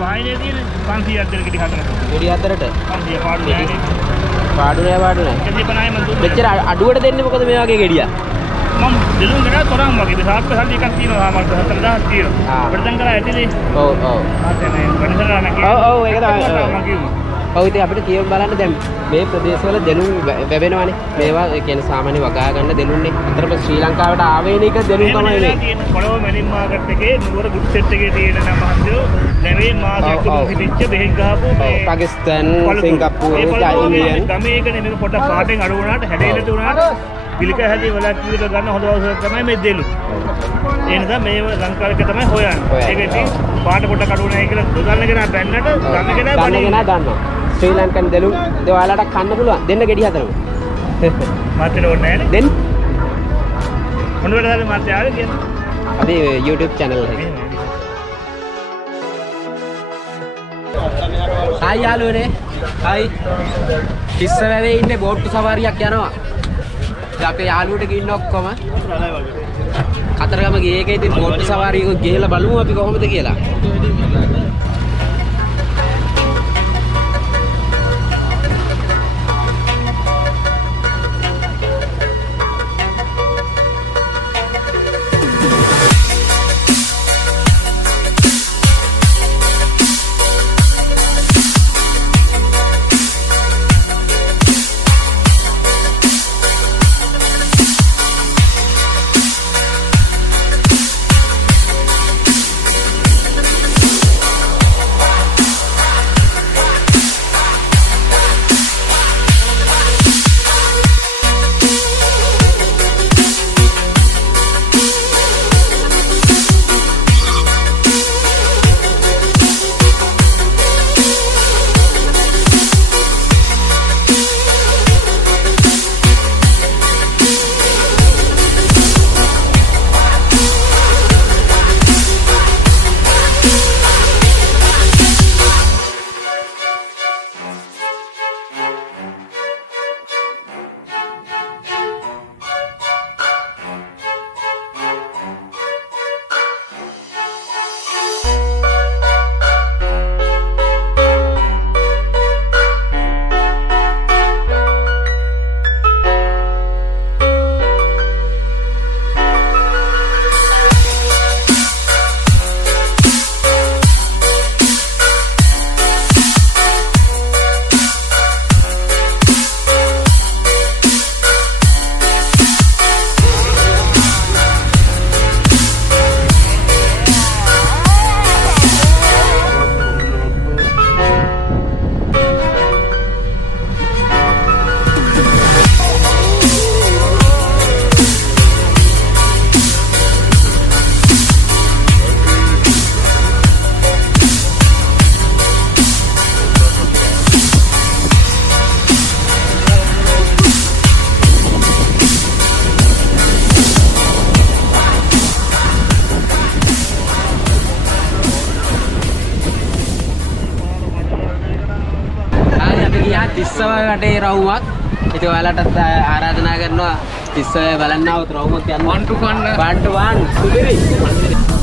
පායනේ තියෙන 500ක් දෙන ගෙඩි හතරට. ගෙඩි හතරට 500 පාඩු නෑනේ. පාඩු නෑ. 150යි මන් දුන්නේ. මෙච්චර අඩුවට දෙන්නේ මොකද මේ වගේ ගෙඩියක්? මම දෙලුම් ගඩා තරම් වගේ සාක්ක සල්ලි එකක් තියෙනවා මට 4000ක් තියෙනවා. අපිට දැන් කරා ඇතිනේ. ඔව්. ආතනේ වෙනසලා නැකේ. ඔව් ඒක තමයි. මම කිව්වා. ඔව් ඉතින් අපිට කියව බලන්න දැන් මේ ප්‍රදේශවල දෙලුම් වැවෙනවානේ. මේවා කියන්නේ සාමාන්‍ය වගා ගන්න දෙලුම්නේ. අතරම ශ්‍රී ලංකාවට ආවේනික දෙලුම් තමයි මේ. පොළොව මෙලින් මාකට් එකේ නුවර ගුඩ් සෙට් එකේ තියෙන නම් මහන්සියෝ නැවේ මාසයක් තිබිච්ච බෙහෙත් ගහපු මේ පාකිස්තාන සිංගප්පූරු ඉන්දියන් ගමේ එකනේ මේක පොඩක් පාටෙන් අඩු වුණාට හැදෙන්නට උනාට පිළික හැදී වලක් විදිහට ගන්න හොඳ අවස්ථාවක් තමයි මේ දෙලු. ඒ නිසා මේ ලංකාවේ තමයි හොයන්නේ. ඒක ඉතින් පාට පොඩක් අඩු නැහැ කියලා ගන්න කෙනා බැන්නට ගන්න කෙනා දන්නවා. ශ්‍රී ලංකන් දෙලුම් ඔයාලට කන්න පුළුවන්. දෙන්න ගෙඩි හතරම. මාතේ ඕනේ නැහැ නේ. දෙන්න. මොනවද හරි මාතේ ආවේ කියන්නේ. අපි YouTube channel එකේ. හායි යාළුවනේ. හායි. තිස්ස වැවේ ඉන්නේ බෝට්ටු සවාරියක් යනවා. දැන් අපේ යාළුවට ගින්න ඔක්කොම කතරගම ගියේ එකේ ඉතින් බෝට්ටු සවාරියක ගිහලා බලමු අපි කොහොමද කියලා. තිස්සව වටේ රවුමක්. ඉතින් ඔයාලටත් ආරාධනා කරනවා තිස්සව බලන්න આવුත් රවුමක් යන්න. 1 to 1 සුපිරි.